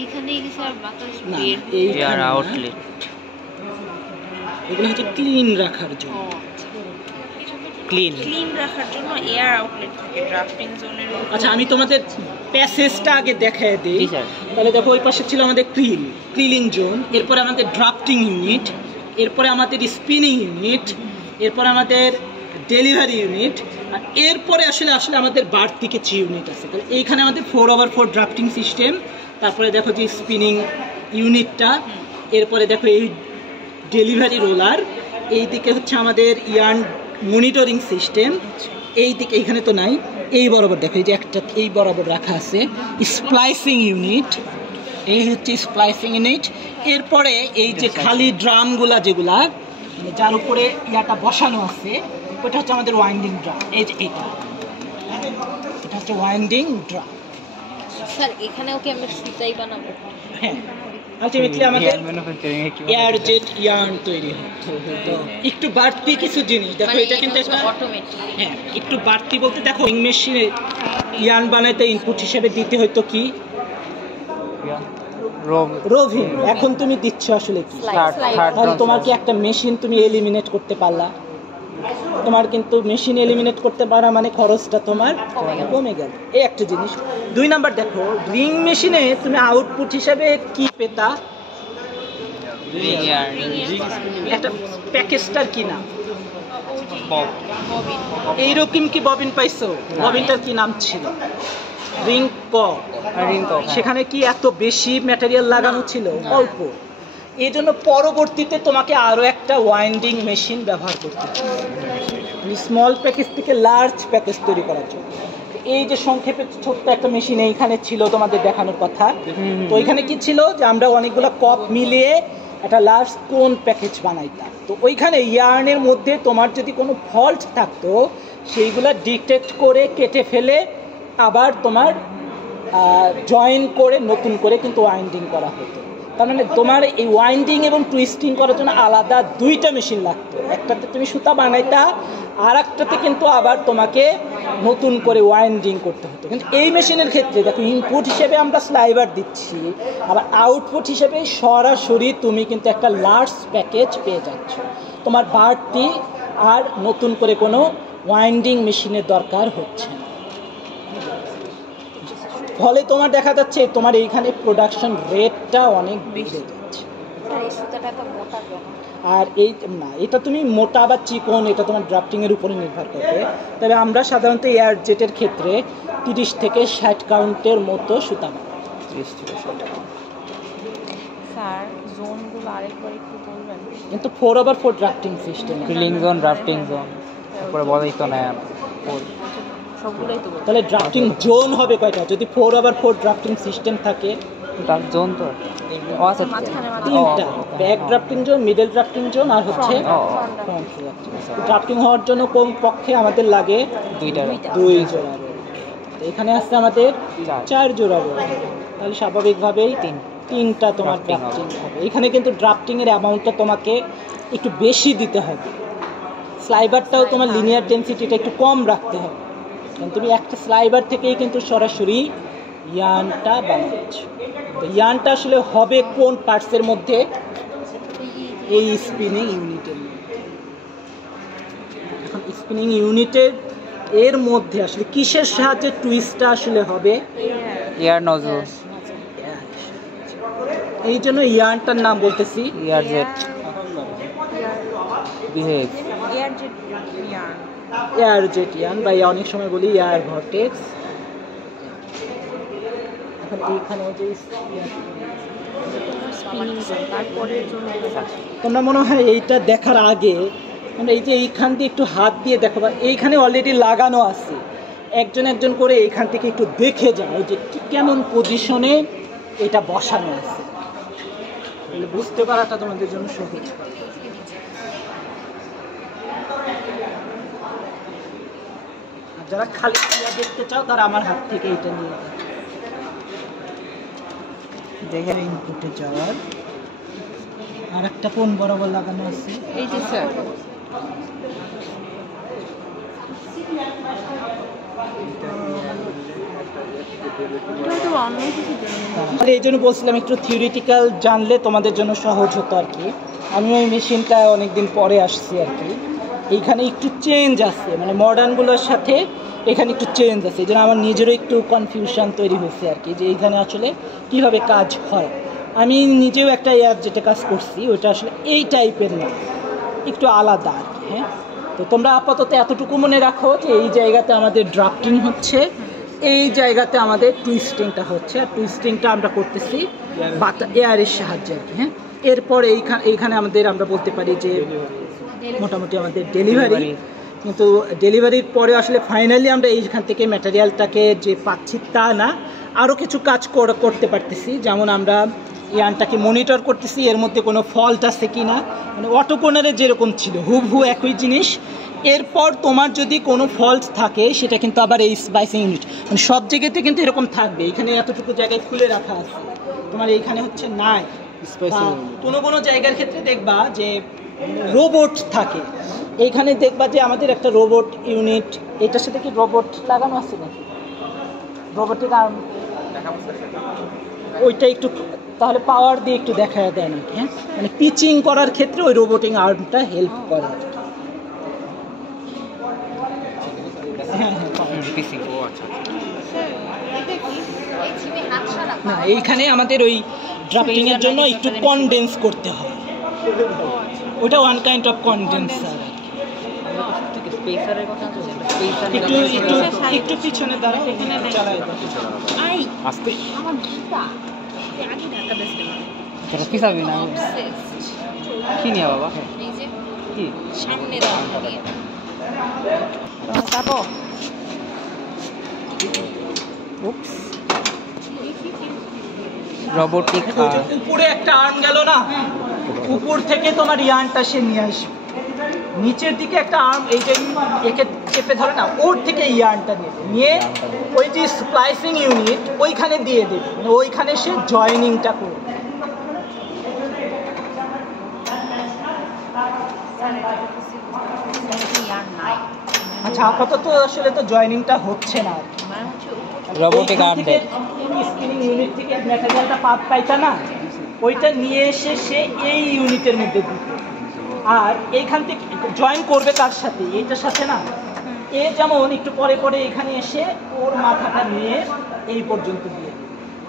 এইখানে কি স্যার বাতাস না, বের এয়ার আউটলেট, এগুলো হচ্ছে ক্লিন রাখার জন্য। ক্লিন রাখার জন্য এয়ার আউটলেট থাকে ড্রাফটিং জোনের। আচ্ছা, আমি তোমাদের প্যাসেজটা আগে দেখায় দিই। তাহলে দেখো, ওই পাশে ছিল আমাদের ক্লিলিং জোন, এরপরে আমাদের ড্রাফটিং ইউনিট, এরপরে আমাদের স্পিনিং ইউনিট, এরপরে আমাদের ডেলিভারি ইউনিট, আর এরপরে আসলে আমাদের বাড়তি কিছু ইউনিট আছে। তাহলে এইখানে আমাদের 4/4 ড্রাফটিং সিস্টেম, তারপরে দেখো যে স্পিনিং ইউনিটটা, এরপরে দেখো এই ডেলিভারি রোলার, এই দিকে হচ্ছে আমাদের ইয়ার্ন মনিটরিং সিস্টেম, এই দিকে এইখানে তো নাই, এই বরাবর দেখো এই যে একটা এই বরাবর রাখা আছে স্প্লাইসিং ইউনিট, এই হচ্ছে স্প্লাইসিং ইউনিট। এরপরে এই যে খালি ড্রামগুলা যেগুলা যার উপরে ইয়াটা বসানো আছে, ওটা হচ্ছে আমাদের ওয়াইন্ডিং ড্রাম। এই যে এটা হচ্ছে ওয়াইন্ডিং ড্রাম। স্যার এখানেও কি আমরা সুতাই বানাবো? হ্যাঁ, আলটিমেটলি আমাদের এয়ার জেট ইয়ার্ন তৈরি হয়। তো একটু বাড়তি কিছু জিনিস দেখো, এটা কিন্তু একটা অটোমেটিক। হ্যাঁ, একটু বাড়তি বলতে দেখো মেশিনে ইয়ার্ন বানাইতে ইনপুট হিসেবে দিতে হয়তো কি রোভিং, এখন তুমি দিচ্ছ আসলে কি? তাহলে তোমার কি একটা মেশিন তুমি এলিমিনেট করতে পারলা? তোমার কিন্তু মেশিন এলিমিনেট করতে পারা মানে খরচটা তোমার কমে গেল, এই একটা জিনিস। 2 নাম্বার দেখো, রিং মেশিনে তুমি আউটপুট হিসেবে কি পেতা? একটা প্যাকেজটার কি নাম? এইরকম কি ববিন পাইছো? ববিনটার কি নাম ছিল? রিং কক। সেখানে কি এত বেশি ম্যাটেরিয়াল লাগানো ছিল? অল্প। এই জন্য পরবর্তীতে তোমাকে আরো একটা ওয়াইন্ডিং মেশিন ব্যবহার করতে হবে স্মল প্যাকেজ থেকে লার্জ প্যাকেজ তৈরি করার জন্য। এই যে সংক্ষেপে ছোট্ট একটা মেশিন এইখানে ছিল তোমাদের দেখানোর কথা। তো ওইখানে কি ছিল যে আমরা অনেকগুলো কপ মিলিয়ে একটা লার্জ কোন প্যাকেজ বানাইতাম। তো ওইখানে ইয়ার্নের মধ্যে তোমার যদি কোনো ফল্ট থাকতো, সেইগুলো ডিটেক্ট করে কেটে ফেলে আবার তোমার জয়েন করে নতুন করে কিন্তু ওয়াইন্ডিং করা হতো। তার মানে তোমার এই ওয়াইন্ডিং এবং টুইস্টিং করার জন্য আলাদা 2টা মেশিন লাগতো। একটাতে তুমি সুতা বানাইতা, আর একটাতে কিন্তু আবার তোমাকে নতুন করে ওয়াইন্ডিং করতে হতো। কিন্তু এই মেশিনের ক্ষেত্রে দেখো, ইনপুট হিসেবে আমরা স্লাইবার দিচ্ছি, আবার আউটপুট হিসেবে সরাসরি তুমি কিন্তু একটা লার্জ প্যাকেজ পেয়ে যাচ্ছ। তোমার বাড়তি আর নতুন করে কোনো ওয়াইন্ডিং মেশিনের দরকার হচ্ছে না। ফলে তোমার দেখা যাচ্ছে তোমার এইখানে প্রোডাকশন রেটটা অনেক বেড়ে যাচ্ছে। আর এই না, এটা তুমি মোটা বা চিকন এটা তোমার ড্রাফটিংয়ের উপরে নির্ভর করবে। তবে আমরা সাধারণত এয়ার জেটের ক্ষেত্রে 30 থেকে 60 কাউন্টের মতো সুতা বানাই। স্যার জোনগুলো আরেকবার একটু বলবেন? কিন্তু 4/4 ড্রাফটিং সিস্টেম, ক্লিলিং জোন, ড্রাফটিং জোন, তারপরে বলেই তো না সবগুলোই তো। তাহলে ড্রাফটিং জোন হবে কয়টা যদি 4/4 ড্রাফটিং সিস্টেম থাকে? জোন তো মাঝখানে 3টা, back drafting zone, middle drafting zone আর হচ্ছে ফ্রন্ট ড্রাফটিং। ড্রাফটিং হওয়ার জন্য কোন পক্ষে আমাদের লাগে 2 জোড়া রোল। এখানে আসছে আমাদের 4 জোড়া রোল। তাহলে স্বাভাবিকভাবেই 3টা তোমার ড্রাফটিং হবে। এখানে কিন্তু ড্রাফটিং এর অ্যামাউন্টটা তোমাকে একটু বেশি দিতে হবে। স্লাইবারটাও তোমার লিনিয়ার ডেনসিটিটা একটু কম রাখতে হবে, কারণ তুমি একটা স্লাইবার থেকেই কিন্তু সরাসরি ইয়ার্নটা বানাচ্ছ। তো ইয়ার্নটা আসলে হবে কোন পার্টসের মধ্যে? এই স্পিনিং ইউনিটের মধ্যে। এখন স্পিনিং ইউনিটের এর মধ্যে আসলে কিসের সাহায্যে টুইস্টটা আসলে হবে? Air nozzle. এই জন্য ইয়ার্নটার নাম বলতেছি air jet behave, air jet yarn, বা অনেক সময় বলি এয়ার ভর্টেক্স। এখন এইখানে যে তোমরা মনে হয় এইটা দেখার আগে মানে এই যে এইখান দিয়ে একটু হাত দিয়ে দেখো, বা এইখানে অলরেডি লাগানো আছে, একজন করে এইখান থেকে একটু দেখে যাও যে কেমন পজিশনে এটা বসানো আছে, বুঝতে পারাটা তোমাদের জন্য সহজ। যারা খালি দেখতে চাও তারা আমার হাত থেকে এটা নিয়ে দেখে ইনপুটে যাওয়ার আর একটা কোন বরাবর লাগানো আছে এই যে স্যার এটা তো অন্য কিছু জানি। আর এই জন্য বলছিলাম একটু থিওরিটিক্যাল জানলে তোমাদের জন্য সহজ হতো আর কি। আমি ওই মেশিনটা অনেকদিন পরে আসছি আর কি। এইখানে একটু চেঞ্জ আছে, মানে মডার্নগুলোর সাথে এখানে একটু চেঞ্জ আছে, এই জন্য আমার নিজেরও একটু কনফিউশন তৈরি হয়েছে আর কি, যে এইখানে আসলে কীভাবে কাজ হয়। আমি নিজেও একটা যেটা কাজ করছি ওইটা আসলে এই টাইপের না, একটু আলাদা আর কি। হ্যাঁ, তো তোমরা আপাতত এতটুকু মনে রাখো যে এই জায়গাতে আমাদের ড্রাফটিং হচ্ছে, এই জায়গাতে আমাদের টুইস্টিংটা হচ্ছে, আর টুইস্টিংটা আমরা করতেছি এয়ারের সাহায্যে আর কি। হ্যাঁ, এরপর এইখানে আমরা বলতে পারি যে মোটামুটি আমাদের ডেলিভারি, কিন্তু ডেলিভারির পরে আসলে ফাইনালি আমরা এইখান থেকে ম্যাটেরিয়ালটাকে যে পাচ্ছি তা না, আরও কিছু কাজ করতে পারতেছি। যেমন আমরা ইয়ানটাকে মনিটর করতেছি এর মধ্যে কোনো ফল্ট আছে কি না, মানে অটোকোনারে যেরকম ছিল হুবহু একই জিনিস। এরপর তোমার যদি কোনো ফল্ট থাকে সেটা কিন্তু আবার এই স্পাইসিং ইউনিট, মানে সব জায়গাতে কিন্তু এরকম থাকবে। এখানে এতটুকু জায়গায় খুলে রাখা আছে, তোমার এইখানে হচ্ছে নাই। কোনো জায়গার ক্ষেত্রে দেখবা যে রোবট থাকে, এইখানে দেখবা যে আমাদের একটা রোবট ইউনিট, এটার সাথে কি রোবট লাগানো আছে নাকি, রোবটের আর্ম ওইটা একটু তাহলে পাওয়ার দিয়ে একটু দেখা দেয় নাকি। হ্যাঁ, মানে পিচিং করার ক্ষেত্রে ওই রোবোটিং আর্মটা হেল্প করে আর কি। না, এইখানে আমাদের ওই ড্রাফটিং এর জন্য একটু কনডেন্স করতে হয়, ওটা ওয়ান কাইন্ড অফ কনডেন্সার। একটু একটু একটু পিছনে দাঁড়াও, এখানে চালাই আস্তে পিছাবি না, কি নিয়ে বাবা, কি সামনে দাও যাবো। রোবোটিক উপরে একটা আর্ম গেল না, উপর থেকে তোমার ইয়ানটা সে নিয়ে আসবে, নিচের দিকে একটা আর্ম এই যে একে চেপে ধরে না, ওর থেকে ইয়ানটা নিয়ে ওই যে স্প্লাইসিং ইউনিট ওইখানে দিয়ে দেবে, মানে ওইখানে সে জয়েনিংটা করবে। আচ্ছা, আপাতত আসলে তো জয়েনিংটা হচ্ছে না আর কি। রোবোটিক আর্ম দেয় স্পিনিং ইউনিট থেকে ম্যাটেরিয়ালটা পাইতা না, ওইটা নিয়ে এসে সে এই ইউনিটের মধ্যে দিবে, আর এইখান থেকে জয়েন করবে কার সাথে, এইটার সাথে না। এ যেমন একটু পরে পরে এখানে এসে ওর মাথাটা নিয়ে এই পর্যন্ত দিয়ে,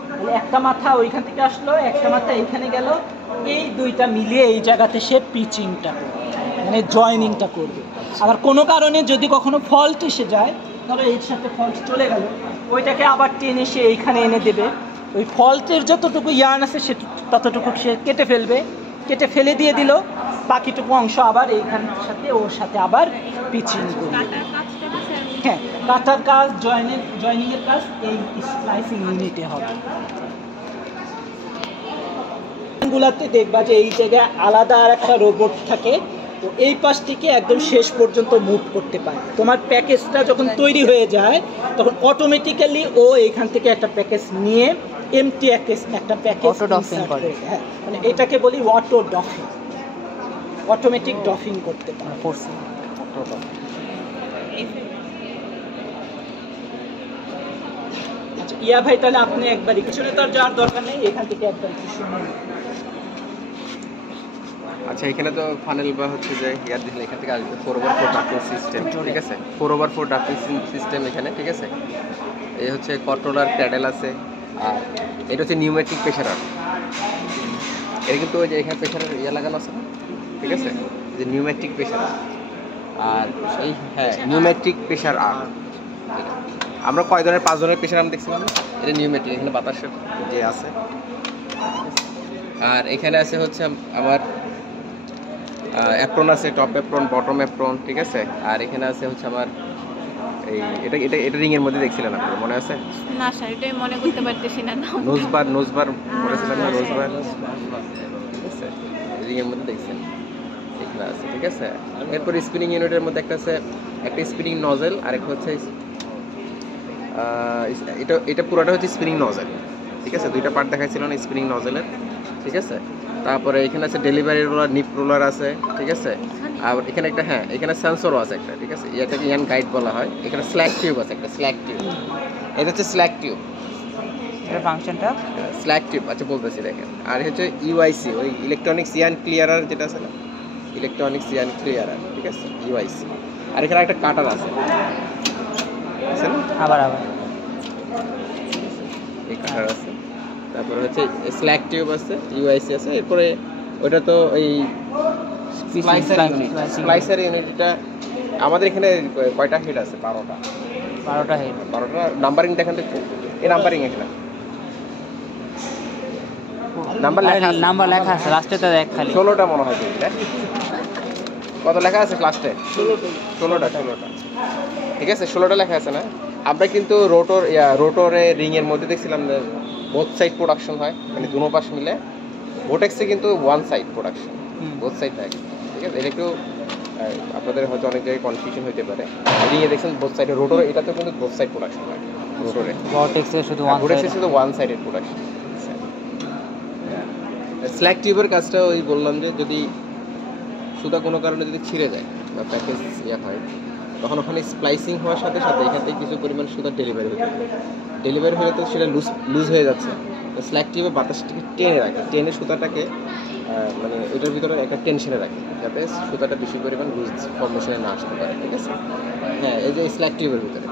তাহলে একটা মাথা ওইখান থেকে আসলো, একটা মাথা এইখানে গেল, এই দুইটা মিলিয়ে এই জায়গাতে সে পিচিংটা করবে, মানে জয়েনিংটা করবে। আবার কোনো কারণে যদি কখনো ফল্ট এসে যায়, ধরো এর সাথে ফল্ট চলে গেল, ওইটাকে আবার টেনে সে এইখানে এনে দেবে, ওই ফল্টের যতটুকু ইয়ার্ন আছে সে ততটুকু সে কেটে ফেলবে, কেটে ফেলে দিয়ে দিল, বাকিটুকু অংশ আবার এইখানের সাথে ওর সাথে আবার পিচিং করবে। হ্যাঁ, কাটার কাজ, জয়েনিংয়ের কাজ এই স্প্লাইসিং ইউনিটে হবে। গুলাতে দেখবা যে এই জায়গায় আলাদা আর একটা রোবট থাকে, তো এই পাশ থেকে একদম শেষ পর্যন্ত মুভ করতে পারে। তোমার প্যাকেজটা যখন তৈরি হয়ে যায় তখন অটোমেটিক্যালি ও এইখান থেকে একটা প্যাকেজ নিয়ে এমটি একটা প্যাকেজ করে। হ্যাঁ, মানে এটাকে বলি অটো ডফিং, অটোমেটিক ডফিং করতে পারে। আচ্ছা ইয়া ভাই, তাহলে আপনি একবারই পিছনে তো আর যাওয়ার দরকার নেই, এখান থেকে একবার শুনুন। আচ্ছা, এখানে তো ফানেল বা হচ্ছে যে ইয়ার দিলে এখান থেকে আসবে 4/4 ড্রাফটিং সিস্টেম, ঠিক আছে, 4/4 ড্রাফটিং সিস্টেম এখানে, ঠিক আছে। এই হচ্ছে কন্ট্রোলার প্যাডেল আছে, আর এটা হচ্ছে নিউমেট্রিক প্রেসারার। এটা কিন্তু ওই যে এখানে প্রেসারের ইয়ে লাগানো আছে, ঠিক আছে, যে নিউমেট্রিক প্রেসারার। আর এই হ্যাঁ, নিউমেট্রিক প্রেসার আর্ম। আমরা কয় ধরনের, 5 ধরনের প্রেসার আর্ম দেখছিলাম, এটা নিউমেট্রিক, এখানে বাতাসের যে আছে। আর এখানে আছে হচ্ছে আমার অ্যাপ্রন আছে, টপ অ্যাপ্রন, বটম অ্যাপ্রন, ঠিক আছে। আর এখানে আছে হচ্ছে আমার এই এটা রিং এর মধ্যে দেখছিলেন আপনারা, মনে আছে? না স্যার, এটাই মনে করতে পারতেছি না। নোজবার বলেছিলাম না, নোজবার, ঠিক আছে, রিং এর মধ্যে দেখছেন, এখানে আছে, ঠিক আছে। এরপর স্পিনিং ইউনিটের মধ্যে একটা আছে, একটা স্পিনিং নজেল, আর একটা হচ্ছে এটা পুরোটা হচ্ছে স্পিনিং নজেল, ঠিক আছে, দুইটা পার্ট দেখাইছিল না স্পিনিং নজেলের, ঠিক আছে। তারপরে এখানে আছে ডেলিভারি রোলার, নিপ রোলার আছে, ঠিক আছে। আর এখানে একটা, হ্যাঁ এখানে সেন্সরও আছে একটা, ঠিক আছে, এটাকে ইয়ান গাইড বলা হয়। এখানে স্ল্যাক টিউব আছে একটা, স্ল্যাক টিউব, এটা হচ্ছে স্ল্যাক টিউব, এর ফাংশনটা স্ল্যাক টিউব, আচ্ছা বলতেছি দেখেন। আর হচ্ছে ইউআইসি, ওই ইলেকট্রনিক্স ইয়ান ক্লিয়ারার যেটা আছে না, ইলেকট্রনিক্স ইয়ান ক্লিয়ারার, ঠিক আছে, ইউআইসি। আর এখানে একটা কাটার আছে, আছে না, আবার এই কাটার আছে। তারপরে হচ্ছে স্ল্যাক টিউব আছে, ইউআইসি আছে। এরপরে ওটা তো এই স্প্লাইসার ইউনিটটা আমাদের এখানে কয়টা হেড আছে? 12টা হেড। 12টা নাম্বারিং দেখেন তো, এই নাম্বারিং এখানে নাম্বার লেখা আছে লাস্টে, তো দেখ খালি 16টা মনে হয়, কত লেখা আছে লাস্টে? 16টা, ঠিক আছে, 16টা লেখা আছে না। আমরা কিন্তু রোটরে রিং এর মধ্যে দেখছিলাম যে বোথ সাইড প্রোডাকশন হয়, মানে দুনো পাশ মিলে। ভোটেক্সে কিন্তু one side production, both side থাকে, ঠিক আছে। এটা একটু আপনাদের হয়তো অনেক জায়গায় কনফিউশন হতে পারে। রিংয়ে দেখছেন বোথ সাইডে, রোটরে এটাতে কিন্তু বোথ সাইড প্রোডাকশন হয়, রোটরে। ভর্টেক্সে শুধু ওয়ান ভোটেক্সে শুধু ওয়ান সাইডেড প্রোডাকশন। স্ল্যাক টিউবের কাজটা ওই বললাম যে যদি সুতা কোনো কারণে যদি ছিঁড়ে যায় বা প্যাকেজ ইয়ে হয়, তখন ওখানে স্প্লাইসিং হওয়ার সাথে সাথে এখান থেকে কিছু পরিমাণ সুতা ডেলিভারি হতে পারে। ডেলিভারি হলে তো সেটা লুজ হয়ে যাচ্ছে। তো স্ল্যাক টিউবে বাতাসটাকে টেনে রাখে, টেনে সুতাটাকে মানে ওইটার ভিতরে একটা টেনশনে রাখে, যাতে সুতাটা বেশি পরিমাণ লুজ ফর্মেশনে না আসতে পারে, ঠিক আছে। হ্যাঁ, এই যে স্ল্যাক টিউবের ভিতরে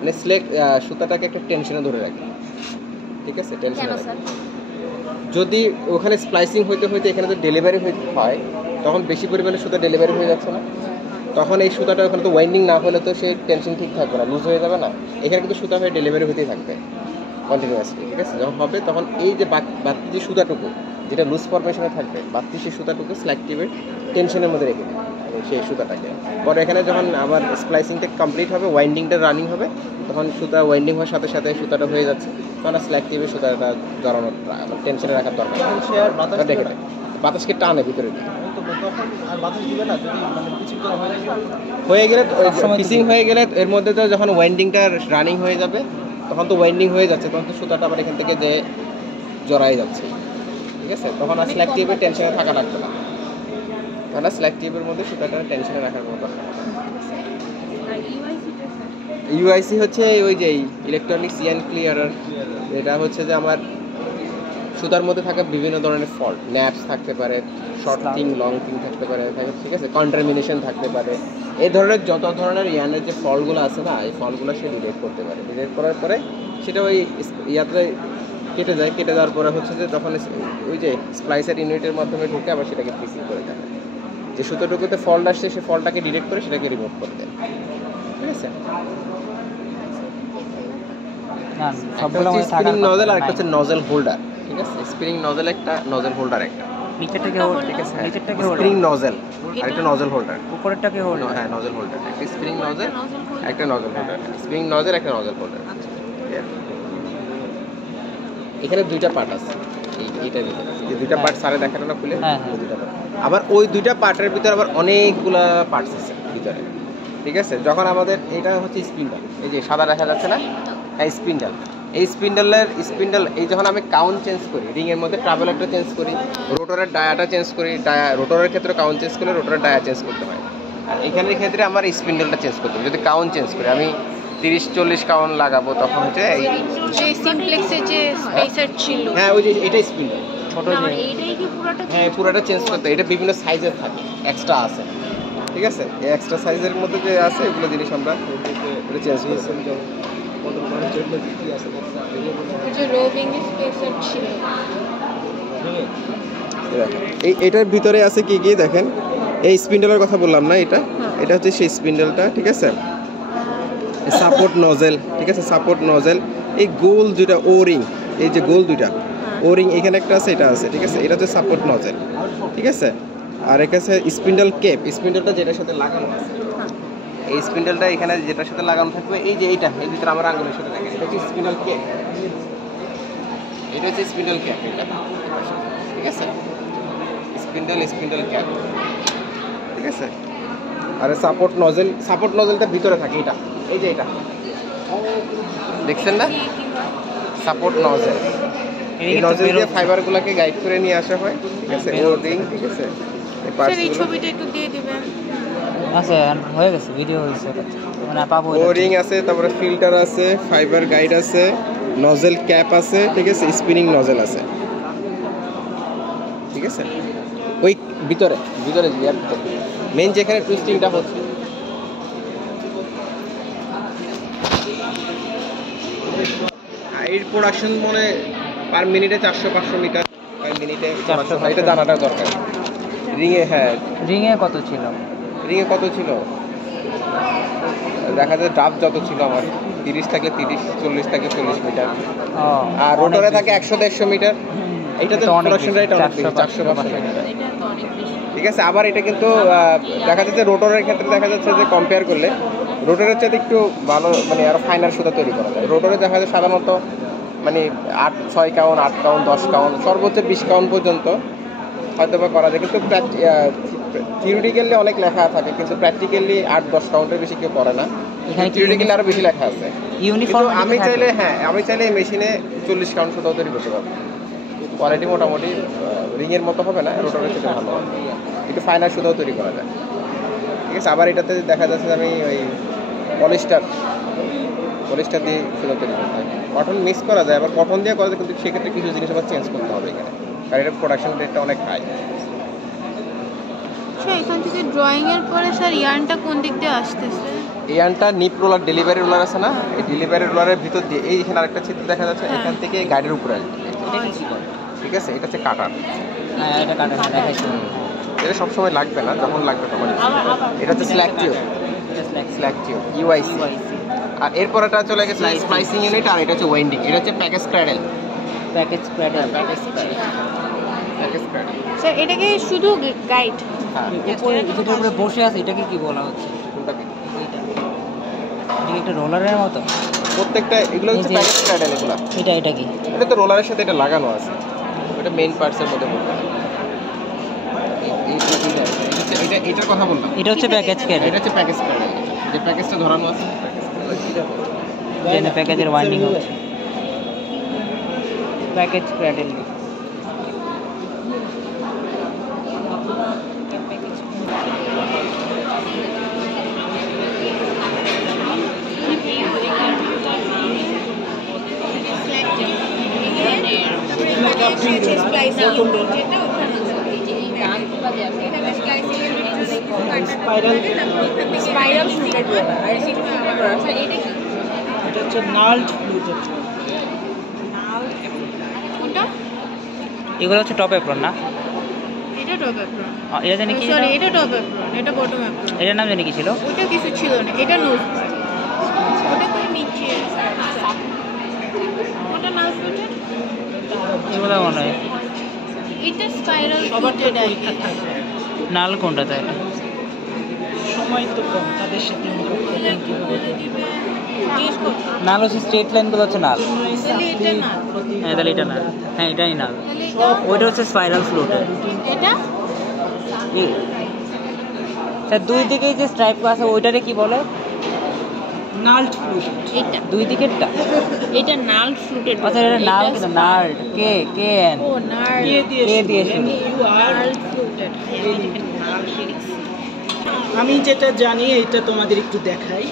মানে সুতাটাকে একটা টেনশনে ধরে রাখে, ঠিক আছে, টেনশনে রাখে। যদি ওখানে স্প্লাইসিং হইতে হইতে এখানে তো ডেলিভারি হয়, তখন বেশি পরিমাণে সুতা ডেলিভারি হয়ে যাচ্ছে না, তখন এই সুতাটা ওখানে তো ওয়াইন্ডিং না হলে তো সেই টেনশন ঠিক থাকবে না, লুজ হয়ে যাবে না। এখানে কিন্তু সুতা হয়ে ডেলিভারি হতেই থাকবে কন্টিনিউয়াসলি, ঠিক আছে। যখন হবে তখন এই যে বাড়তি যে সুতাটুকু যেটা লুজ ফরমেশনে থাকবে, বাড়তি সেই সুতাটুকু স্ল্যাক টিউবের টেনশনের মধ্যে রেখে দেবে সেই সুতাটাকে। পরে এখানে যখন আবার স্প্লাইসিংটা কমপ্লিট হবে, ওয়াইন্ডিংটা রানিং হবে, তখন সুতা ওয়াইন্ডিং হওয়ার সাথে সাথে সুতাটা হয়ে যাচ্ছে, তখন স্ল্যাক টিউবের সুতাটা জড়ানোর টেনশনে রাখার দরকার দেখে দেয়, বাতাসকে টানে ভিতরে দিয়ে হয়ে গেলে, পিসিং হয়ে গেলে এর মধ্যে তো যখন ওয়াইন্ডিংটা রানিং হয়ে যাবে, তখন তো ওয়াইন্ডিং হয়ে যাচ্ছে, তখন তো সুতাটা আবার এখান থেকে যে জড়াই যাচ্ছে, ঠিক আছে। তখন আর স্ল্যাক টিউবের টেনশনে থাকা লাগবে না, তখন আর স্ল্যাক টিউবের মধ্যে সুতাটা টেনশনে রাখার কোনো দরকার। ইউআইসি হচ্ছে ওই যে ইলেকট্রনিক্স ইয়ান ক্লিয়ারার। এটা হচ্ছে যে আমার সুতার মধ্যে থাকা বিভিন্ন ধরনের ফল্ট, ন্যাপস থাকতে পারে, শর্ট থিং, লং থিং থাকতে পারে, ঠিক আছে, কন্টামিনেশন থাকতে পারে। এই ধরনের যত ধরনের ইয়ানের যে ফল্টগুলো আছে না, এই ফল্টগুলো সে ডিটেক্ট করতে পারে। ডিটেক্ট করার পরে সেটা ওই ইয়াতে কেটে যায়, কেটে যাওয়ার পরে হচ্ছে যে তখন ওই যে স্প্লাইসার ইউনিটের মাধ্যমে ঢুকে আবার সেটাকে পিসিং করে দেয়। যে সুতোটুকুতে ফল্ট আসছে সে ফল্টটাকে ডিটেক্ট করে সেটাকে রিমুভ করে দেয়, ঠিক আছে। স্পিনিং নজেল আর একটা হচ্ছে নজেল হোল্ডার, ঠিক আছে। স্পিনিং নজেল একটা, নজেল হোল্ডার একটা। নিচেরটাকে হোল্ড, ঠিক আছে, নিচেরটাকে হোল্ড, স্প্রিং নজেল আর একটা নজেল হোল্ডার। উপরেরটাকে হোল্ড, হ্যাঁ নজেল হোল্ডার, একটা স্প্রিং নজেল, একটা নজেল হোল্ডার। স্প্রিং নজেল, একটা নজেল হোল্ডার। এখানে দুইটা পার্ট আছে এইটার ভিতরে, এই দুইটা পার্ট সারে দেখানো না খুলে, দুইটা পার্ট। আবার ওই দুইটা পার্টের ভিতরে আবার অনেকগুলা পার্টস আছে ভিতরে, ঠিক আছে। যখন আমাদের এটা হচ্ছে স্পিন্ডাল, এই যে সাদা দেখা যাচ্ছে না, হ্যাঁ স্পিন্ডাল। এই স্পিন্ডাল এই যখন আমি কাউন্ট চেঞ্জ করি, রিংয়ের মধ্যে ট্রাভেলারটা চেঞ্জ করি, রোটরের ডায়াটা চেঞ্জ করি, রোটরের ক্ষেত্রে কাউন্ট চেঞ্জ করলে রোটরের ডায়া চেঞ্জ করতে হয়। আর এখানের ক্ষেত্রে আমার স্পিন্ডালটা চেঞ্জ করতে হবে। যদি কাউন্ট চেঞ্জ করি, আমি 30-40 কাউন্ট লাগাবো, তখন হচ্ছে এই যে সিমপ্লেক্সের যে স্পেসার ছিল, হ্যাঁ ওই যে এটা স্পিন্ডাল ছোট, এইটাই কি পুরোটা? হ্যাঁ পুরোটা চেঞ্জ করতে। এটা বিভিন্ন সাইজের থাকে, এক্সট্রা আছে, ঠিক আছে। এই এক্সট্রা সাইজের মধ্যে যে আছে এগুলো জিনিস আমরা এটা চেঞ্জ করি। যে রোভিং স্পেসার ছিল, এটার ভিতরে আছে কি কি দেখেন। এই স্পিন্ডেলের কথা বললাম না, এটা হচ্ছে সেই স্পিন্ডেলটা, ঠিক আছে। সাপোর্ট নজেল, ঠিক আছে, সাপোর্ট নজেল। এই গোল দুইটা ও রিং, এই যে গোল দুইটা ও রিং এখানে একটা আছে, এটা আছে, ঠিক আছে। এটা হচ্ছে সাপোর্ট নজেল, ঠিক আছে। আর এখানে স্পিন্ডেল কেপ, স্পিন্ডেলটা যেটার সাথে লাগানো আছে, এই স্পিন্ডেলটা এখানে যেটার সাথে লাগানো থাকবে, এই যে এইটা এর ভিতরে আমার আঙুলের সাথে দেখেন, এটা হচ্ছে স্পিন্ডেল কেপ, এটা হচ্ছে স্পিন্ডেল ক্যাপ, এটা ঠিক আছে, স্পিন্ডেল ক্যাপ, ঠিক আছে। আর সাপোর্ট নজেলটা ভিতরে থাকে, এটা এই যে এটা দেখছেন না, সাপোর্ট নজেল। এই নজেল দিয়ে ফাইবারগুলোকে গাইড করে নিয়ে আসা হয়, ঠিক আছে। ও রিং, ঠিক আছে। এই ছবিটা একটু দিয়ে দিবেন। আচ্ছা হয়ে গেছে, ভিডিও হয়েছে, মানে পাবো। ও রিং আছে, তারপরে ফিল্টার আছে, ফাইবার গাইড আছে, নজেল ক্যাপ আছে, ঠিক আছে, স্পিনিং নজেল আছে, ঠিক আছে। ওই ভিতরে ভিতরে মেইন যেখানে টুইস্টিংটা হচ্ছে, এর প্রোডাকশন মনে পার মিনিটে 400-500 মিটার, পার মিনিটে 400। এটা জানাটা দরকার। রিংয়ে, হ্যাঁ রিংয়ে কত ছিল? রিংয়ে কত ছিল দেখা যায়, ড্রাফট যত ছিল আমার 30 থাকলে 30, 40 থাকলে 40 মিটার, আর রোটরে থাকে 100-150 মিটার। এইটাতে প্রোডাকশন রেট অনেক বেশি, 400-500 মিটার, ঠিক আছে। আবার এটা কিন্তু দেখা যাচ্ছে রোটরের ক্ষেত্রে দেখা যাচ্ছে যে কম্পেয়ার করলে রোটরের চাইতে একটু ভালো, মানে আরো ফাইনার সুতা তৈরি করা যায়। রোটরে দেখা যায় সাধারণত মানে 6 কাউন্ট, 8 কাউন্ট, 10 কাউন্ট, সর্বোচ্চ 20 কাউন্ট পর্যন্ত হয়তো বা করা যায়, কিন্তু থিওরিটিক্যালি অনেক লেখা থাকে, কিন্তু প্র্যাকটিক্যালি 8-10 কাউন্টের বেশি কেউ করে না। থিওরিটিক্যালি আরো বেশি লেখা আছে। ইউনিফর্ম আমি চাইলে, হ্যাঁ আমি চাইলে এই মেশিনে 40 কাউন্ট সুতাও তৈরি করতে পারবো। কোয়ালিটি মোটামুটি রিংয়ের মতো হবে না, রোটরের থেকে ভালো হবে, একটু ফাইনার সুতাও তৈরি করা যায়, ঠিক আছে। আবার এটাতে দেখা যাচ্ছে যে আমি ওই পলিস্টার দিয়ে সুতা তৈরি করতে হয়। কটন মিক্স করা যায়, আবার কটন দিয়ে করা যায়, কিন্তু সেক্ষেত্রে কিছু জিনিস আবার চেঞ্জ করতে হবে এখানে, কারণ এটা প্রোডাকশন রেটটা অনেক হাই। স্যার এখান থেকে ড্রয়িং এর পরে স্যার ইয়ার্নটা কোন দিক দিয়ে আসতেছে? ইয়ার্নটা নিপ রোলার, ডেলিভারি রোলার আছে না, এই ডেলিভারি রোলারের ভিতর দিয়ে এইখানে আরেকটা চিত্র দেখা যাচ্ছে, এখান থেকে গাড়ির উপরে আসবে, ঠিক আছে। এটা হচ্ছে কাটার, হ্যাঁ এটা কাটা দেখাইছি। এটা সবসময় লাগবে না, যখন লাগবে তখন। এটা হচ্ছে স্ল্যাক টিউব, ইউআইসি। আর এরপর এটা চলে গেছে স্প্লাইসিং ইউনিট, আর এটা হচ্ছে ওয়েন্ডিং। এটা হচ্ছে প্যাকেজ ক্র্যাডেল। স্যার এটাকে শুধু গাইড? হ্যাঁ, যেটার উপরে বসে আছে এটাকে কি বলা হচ্ছে? এটা একটা রোলারের মতো প্রত্যেকটা, এগুলো হচ্ছে প্যাকেজ ক্র্যাডেল। এটা কি? এটা তো রোলারের সাথে এটা লাগানো আছে, এটা মেইন পার্টসের মধ্যে পড়বে। এটার কথা বললাম, এটা হচ্ছে প্যাকেজ ক্যারেট। এটা হচ্ছে প্যাকেজ ক্র্যাডেল, যে প্যাকেজটা ধরানো আছে, যেখানে প্যাকেজের ওয়াইন্ডিং হচ্ছে, প্যাকেজ ক্র্যাডেল। এটা হচ্ছে নাল্ড ফ্লুটেড। এগুলো হচ্ছে টপ অ্যাপ্রন না? এটা টপ অ্যাপ্রন। এটা জানি কি? সরি এটা টপ অ্যাপ্রন, এটা বটম অ্যাপ্রন। এটার নাম জানি কি ছিল? ওটা কিছু ছিল না, এটা নোজ। ওটা তো নিচে, ওটা নাল ফ্লুটেড। এগুলো মনে হয় এটা স্পাইরাল ফ্লুটেড। নাল কোনটা তাই? সময় তো কম, তাদের সাথে নাল হচ্ছে স্ট্রেট লাইনগুলো হচ্ছে নাল। এটা না, হ্যাঁ তাহলে এটা নাল, হ্যাঁ এটাই নাল। ওইটা হচ্ছে স্পাইরাল ফ্লুটেড। এটা স্যার দুই দিকে যে স্ট্রাইপ আছে ওইটারে কি বলে? নাল্ড ফ্লুটেড। এটা দুই দিকেরটা এটা নাল ফ্লুটেড। আচ্ছা এটা নাল কিন্তু নাল্ড কে কে এন ও নাল কে দিয়ে শুরু। নাল ফ্লুটেড। আমি যেটা জানি এটা তোমাদের একটু দেখাই।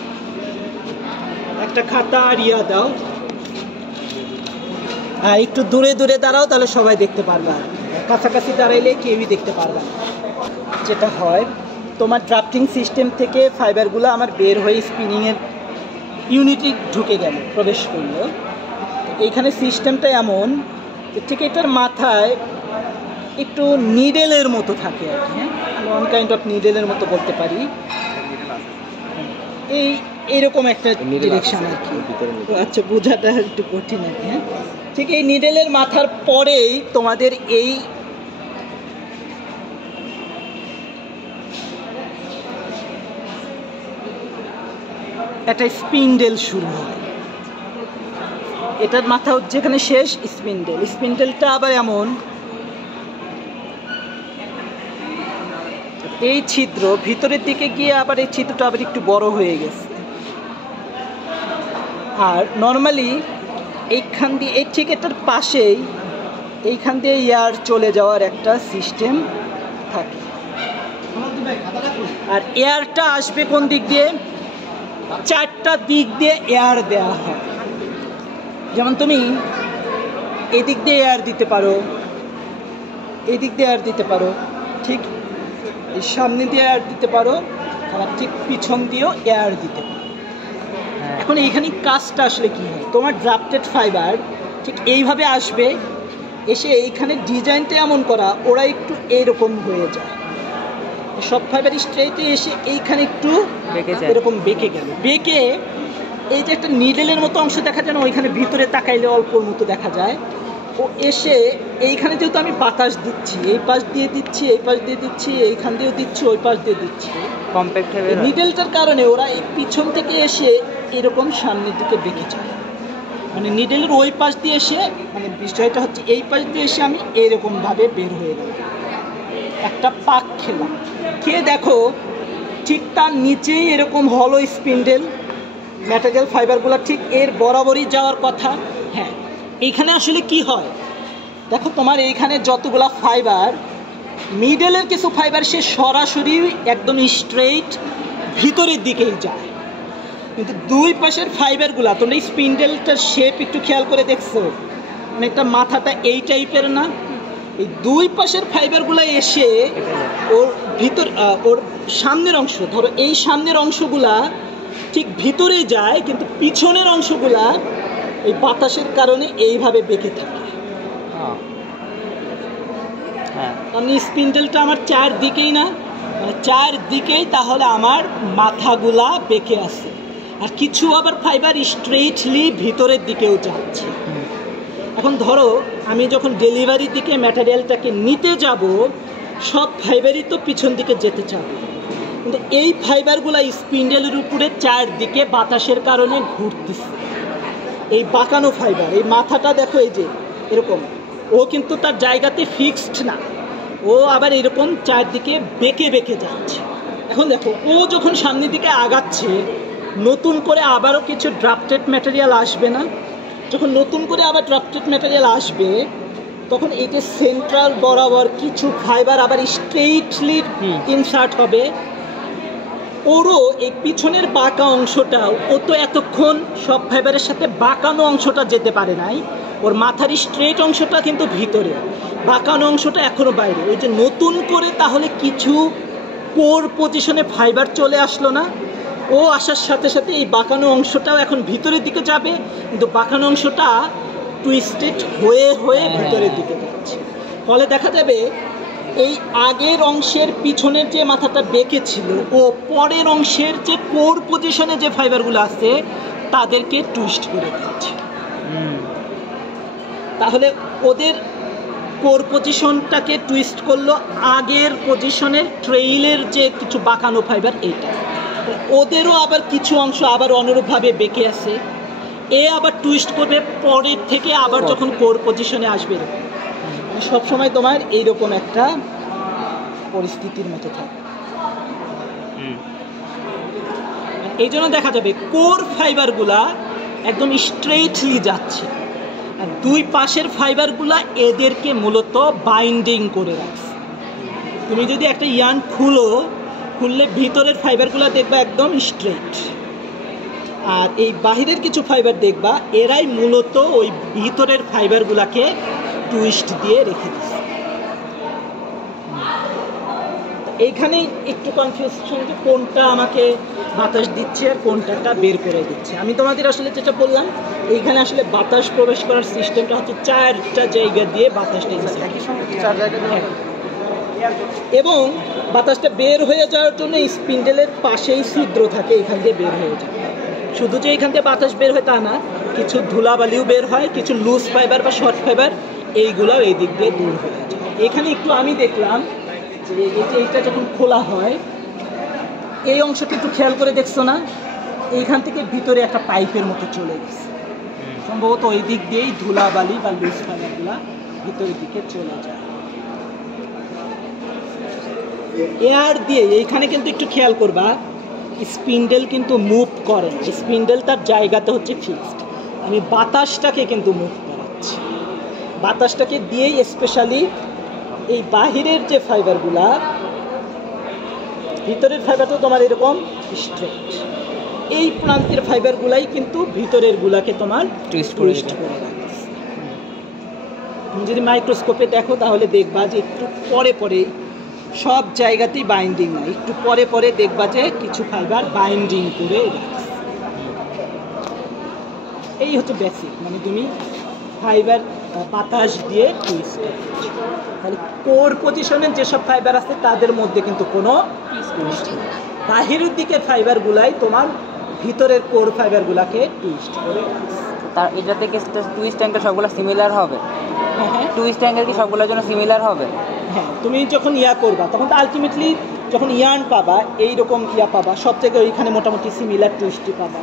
একটা খাতা আর ইয়া দাও, একটু দূরে দূরে দাঁড়াও, তাহলে সবাই দেখতে পারবে। আর কাছাকাছি দাঁড়াইলে কেউই দেখতে পারবে না। যেটা হয়, তোমার ড্রাফটিং সিস্টেম থেকে ফাইবারগুলো আমার বের হয়ে স্পিনিংয়ের ইউনিটে ঢুকে গেল, প্রবেশ করলো। এইখানে সিস্টেমটা এমন যে ঠিক এটার মাথায় একটু নিডেলের মতো থাকে আর কি, হ্যাঁ, ওয়ান কাইন্ড অফ নিডেলের মতো বলতে পারি। এইরকম একটা ডিরেকশন আর কি। আচ্ছা, বোঝাটা একটু কঠিন আর কি। হ্যাঁ, ঠিক এই নিডেলের মাথার পরেই তোমাদের এই একটা স্পিন্ডেল শুরু হয়। এটার মাথা যেখানে শেষ স্পিন্ডেল, স্পিন্ডেলটা আবার এমন এই ছিদ্র ভিতরের দিকে গিয়ে আবার এই ছিদ্রটা আবার একটু বড় হয়ে গেছে। আর নর্মালি এইখান দিয়ে এই ঠিক এটার পাশেই এইখান দিয়ে এয়ার চলে যাওয়ার একটা সিস্টেম থাকে। আর এয়ারটা আসবে কোন দিক দিয়ে? 4টা দিক দিয়ে এয়ার দেওয়া হয়। যেমন তুমি এদিক দিয়ে এয়ার দিতে পারো, এদিক দিয়ে এয়ার দিতে পারো, ঠিক এই সামনে দিয়ে এয়ার দিতে পারো, আবার ঠিক পিছন দিয়েও এয়ার দিতে পারো। এখন এইখানে কাজটা আসলে কি হয়, তোমার ড্রাফটেড ফাইবার ঠিক এইভাবে আসবে, এসে এইখানে ডিজাইনটা এমন করা ওরা একটু এইরকম হয়ে যায়, সব ফাইবার স্ট্রেটে এসে এইখানে একটু এরকম বেঁকে গেল, বেঁকে এই যে একটা নিডেলের মতো অংশ দেখা যায় না, ওইখানে ভিতরে তাকাইলে অল্পর মতো দেখা যায়, ও এসে এইখানে যেহেতু আমি বাতাস দিচ্ছি, এই পাশ দিয়ে দিচ্ছি, এই পাশ দিয়ে দিচ্ছি, এইখান দিয়েও দিচ্ছি, ওই পাশ দিয়ে দিচ্ছি, কম্প্যাক্ট হবে। নিডেলটার কারণে ওরা এই পিছন থেকে এসে এরকম সামনের দিকে বেঁকে যায়, মানে নিডেলের ওই পাশ দিয়ে এসে, মানে বিষয়টা হচ্ছে এই পাশ দিয়ে এসে আমি এরকমভাবে বের হয়ে গেলাম, একটা পাক খেলাম, খেয়ে দেখো ঠিক তার নিচেই এরকম হলো স্পিন্ডেল ম্যাটেরিয়াল ফাইবারগুলো ঠিক এর বরাবরই যাওয়ার কথা। হ্যাঁ, এইখানে আসলে কি হয় দেখো, তোমার এইখানে যতগুলা ফাইবার, মিডলের কিছু ফাইবার সে সরাসরি একদম স্ট্রেইট ভিতরের দিকেই যায়, কিন্তু দুই পাশের ফাইবারগুলা, তোমরা স্পিন্ডেলটার শেপ একটু খেয়াল করে দেখছো, মানে একটা মাথাটা এই টাইপের না, এই দুই পাশের ফাইবারগুলো এসে ওর ভিতর, ওর সামনের অংশ, ধরো এই সামনের অংশগুলা ঠিক ভিতরে যায়, কিন্তু পিছনের অংশগুলা এই বাতাসের কারণে এইভাবে বেঁকে থাকে। আমি স্পিন্ডেলটা আমার 4 দিকেই না, মানে 4 দিকেই, তাহলে আমার মাথাগুলা বেঁকে আছে, আর কিছু আবার ফাইবার স্ট্রেইটলি ভিতরের দিকেও যাচ্ছে। এখন ধরো আমি যখন ডেলিভারির দিকে ম্যাটেরিয়ালটাকে নিতে যাব, সব ফাইবারই তো পিছন দিকে যেতে চাবে, কিন্তু এই ফাইবারগুলো স্পিন্ডেলের উপরে 4 দিকে বাতাসের কারণে ঘুরতেছে, এই বাঁকানো ফাইবার, এই মাথাটা দেখো এই যে এরকম, ও কিন্তু তার জায়গাতে ফিক্সড না, ও আবার এরকম 4 দিকে বেঁকে বেঁকে যাচ্ছে। এখন দেখো ও যখন সামনের দিকে আগাচ্ছে, নতুন করে আবারও কিছু ড্রাফটেড ম্যাটেরিয়াল আসবে না, যখন নতুন করে আবার ড্রাফটেড ম্যাটেরিয়াল আসবে, তখন এই যে সেন্ট্রাল বরাবর কিছু ফাইবার আবার স্ট্রেইটলি ইনসার্ট হবে, ওরও এই পিছনের বাঁকা অংশটাও, ও তো এতক্ষণ সব ফাইবারের সাথে বাঁকানো অংশটা যেতে পারে নাই, ওর মাথার স্ট্রেট অংশটা কিন্তু ভিতরে, বাঁকানো অংশটা এখনো বাইরে, ওই যে নতুন করে তাহলে কিছু কোর পজিশনে ফাইবার চলে আসলো না, ও আসার সাথে সাথে এই বাঁকানো অংশটাও এখন ভিতরের দিকে যাবে, কিন্তু বাঁকানো অংশটা টুইস্টেড হয়ে হয়ে ভিতরের দিকে যাচ্ছে, ফলে দেখা যাবে এই আগের অংশের পিছনের যে মাথাটা বেঁকে ছিল, ও পরের অংশের যে কোর পজিশনে যে ফাইবারগুলো আছে তাদেরকে টুইস্ট করে দিচ্ছে। তাহলে ওদের কোর পজিশনটাকে টুইস্ট করলো, আগের পজিশনের ট্রেইলের যে কিছু বাঁকানো ফাইবার, এইটা ওদেরও আবার কিছু অংশ আবার অনুরূপভাবে বেঁকে আছে, এ আবার টুইস্ট করবে পরের থেকে, আবার যখন কোর পজিশনে আসবে, সবসময় তোমার এইরকম একটা পরিস্থিতির মতো থাকে। এই জন্য দেখা যাবে কোর ফাইবারগুলা একদম স্ট্রেইটলি যাচ্ছে, আর দুই পাশের ফাইবারগুলা এদেরকে মূলত বাইন্ডিং করে রাখছে। তুমি যদি একটা ইয়ার্ন খুললে ভিতরের ফাইবারগুলা দেখবা একদম স্ট্রেইট, আর এই বাহিরের কিছু ফাইবার দেখবা এরাই মূলত ওই ভিতরের ফাইবারগুলাকে টুইস্ট দিয়ে রেখে দিচ্ছে। এইখানেই একটু কনফিউশন যে কোনটা আমাকে বাতাস দিচ্ছে আর কোনটা বের করে দিচ্ছে। আমি তোমাদের আসলে যেটা বললাম, এইখানে আসলে বাতাস প্রবেশ করার সিস্টেমটা হচ্ছে 4টা জায়গা দিয়ে বাতাসটা একই সঙ্গে 4 জায়গা দিয়ে, এবং বাতাসটা বের হয়ে যাওয়ার জন্য স্পিন্ডেলের পাশেই ছিদ্র থাকে, এখান দিয়ে বের হয়ে যায়। শুধু যে এখান থেকে বাতাস বের হয় তা না, কিছু ধুলাবালিও বের হয়, কিছু লুজ ফাইবার বা শর্ট ফাইবার এইগুলাও এই দিক দিয়ে দূর হয়ে যায়। এখানে একটু আমি দেখলাম যে এইটা যখন খোলা হয়, এই অংশটা একটু খেয়াল করে দেখছো না, এইখান থেকে ভিতরে একটা পাইপের মতো চলে গেছে, সম্ভবত ওই দিক দিয়েই ধুলাবালি বা লুজ ফাইবারগুলা ভিতরের দিকে চলে যায় এয়ার দিয়ে। এইখানে কিন্তু একটু খেয়াল করবা, স্পিন্ডেল কিন্তু মুভ করে, স্পিন্ডেল তার জায়গাতে হচ্ছে ফিক্সড, আমি বাতাসটাকে কিন্তু মুভ করাচ্ছি, বাতাসটাকে দিয়েই স্পেশালি এই বাহিরের যে ফাইবারগুলা, ভিতরের ফাইবার তো তোমার এরকম স্ট্রেট, এই প্রান্তের ফাইবারগুলাই কিন্তু ভিতরের গুলাকে তোমার Twist করে করে রাখছে। তুমি যদি মাইক্রোস্কোপে দেখো তাহলে দেখবা যে একটু পরে পরে সব জায়গাতেই বাইন্ডিং না, একটু পরে পরে দেখবা যে কিছু ফাইবার বাইন্ডিং করে রাখছে। এই হচ্ছে বেসিক, মানে তুমি ফাইবার বাতাস দিয়ে টুইস্ট করছো। তাহলে কোর পজিশনের যেসব ফাইবার আছে তাদের মধ্যে কিন্তু কোনো টুইস্ট নেই। বাহিরের দিকে ফাইবারগুলাই তোমার ভিতরের কোর ফাইবারগুলাকে টুইস্ট করে রাখছে। তার এটা থেকে টুইস্ট অ্যাঙ্গেল সবগুলো সিমিলার হবে, হ্যাঁ টুইস্ট অ্যাঙ্গেল কি সবগুলোর জন্য সিমিলার হবে? হ্যাঁ, তুমি যখন ইয়া করবা তখন তো আলটিমেটলি যখন ইয়ার্ন পাবা এইরকম ইয়া পাবা, সব থেকে ওইখানে মোটামুটি সিমিলার টুইস্টই পাবা।